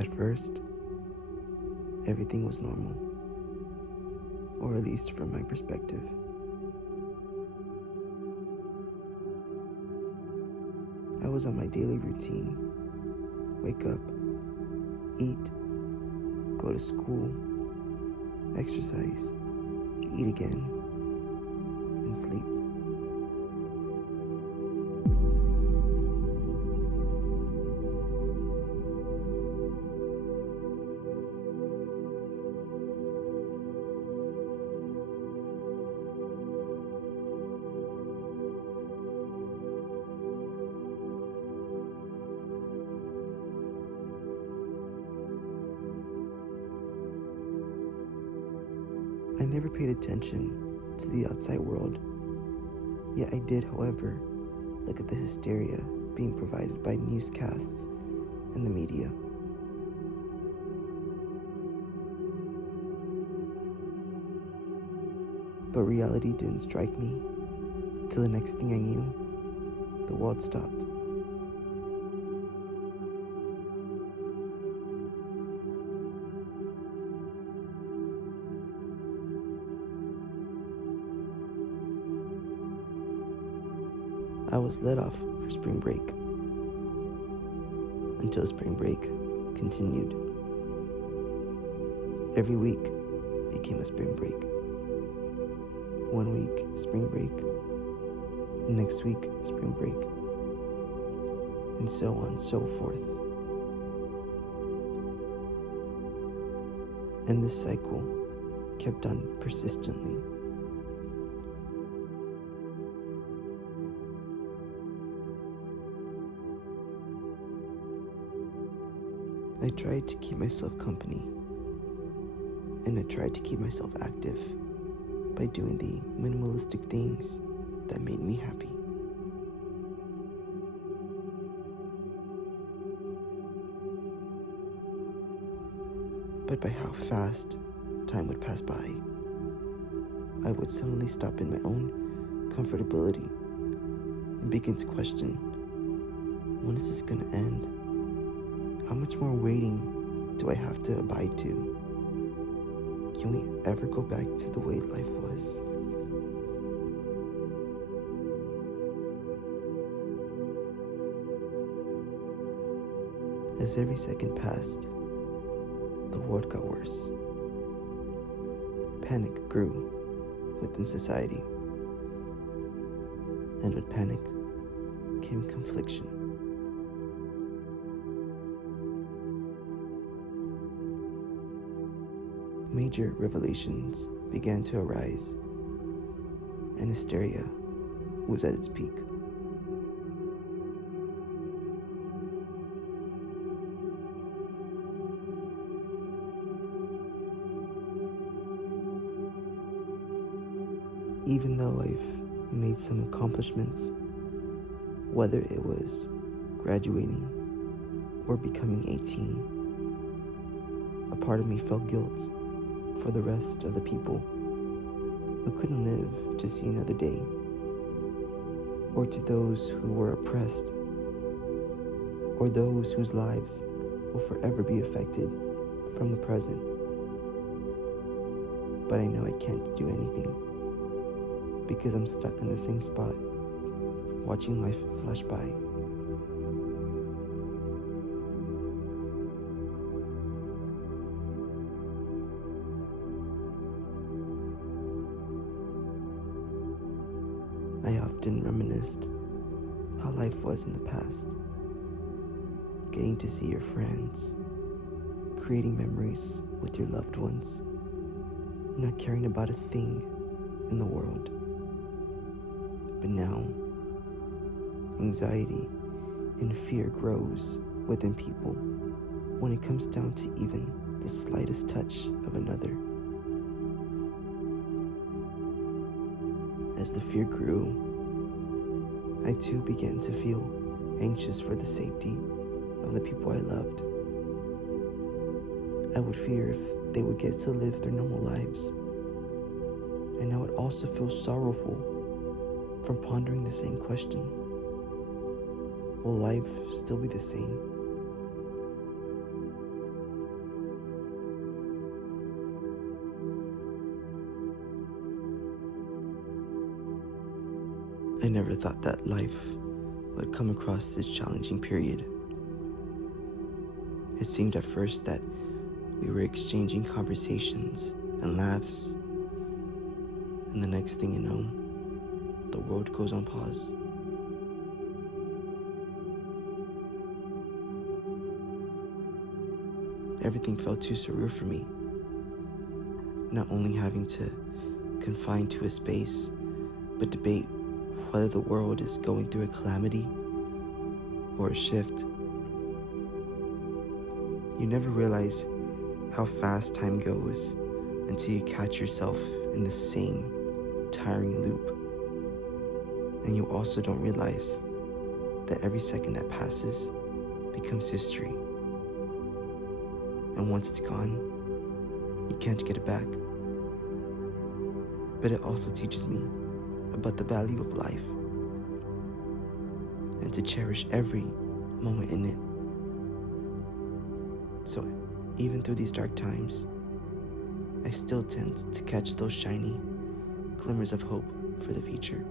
At first, everything was normal, or at least from my perspective. I was on my daily routine: wake up, eat, go to school, exercise, eat again, and sleep. I never paid attention to the outside world, yet I did, however, look at the hysteria being provided by newscasts and the media. But reality didn't strike me till the next thing I knew, the world stopped. I was let off for spring break until spring break continued. Every week became a spring break. 1 week, spring break. Next week, spring break. And so on and so forth. And this cycle kept on persistently. I tried to keep myself company, and I tried to keep myself active by doing the minimalistic things that made me happy. But by how fast time would pass by, I would suddenly stop in my own comfortability and begin to question, when is this gonna end? How much more waiting do I have to abide to? Can we ever go back to the way life was? As every second passed, the world got worse. Panic grew within society, and with panic came confliction. Major revelations began to arise, and hysteria was at its peak. Even though I've made some accomplishments, whether it was graduating or becoming 18, a part of me felt guilt for the rest of the people who couldn't live to see another day, or to those who were oppressed, or those whose lives will forever be affected from the present. But I know I can't do anything because I'm stuck in the same spot, watching life flash by. I often reminisced how life was in the past, getting to see your friends, creating memories with your loved ones, not caring about a thing in the world. But now, anxiety and fear grows within people when it comes down to even the slightest touch of another. As the fear grew, I too began to feel anxious for the safety of the people I loved. I would fear if they would get to live their normal lives, and I would also feel sorrowful from pondering the same question. Will life still be the same? I never thought that life would come across this challenging period. It seemed at first that we were exchanging conversations and laughs, and the next thing you know, the world goes on pause. Everything felt too surreal for me. Not only having to confine to a space, but debate whether the world is going through a calamity or a shift. You never realize how fast time goes until you catch yourself in the same tiring loop. And you also don't realize that every second that passes becomes history. And once it's gone, you can't get it back. But it also teaches me about the value of life and to cherish every moment in it. So even through these dark times, I still tend to catch those shiny glimmers of hope for the future.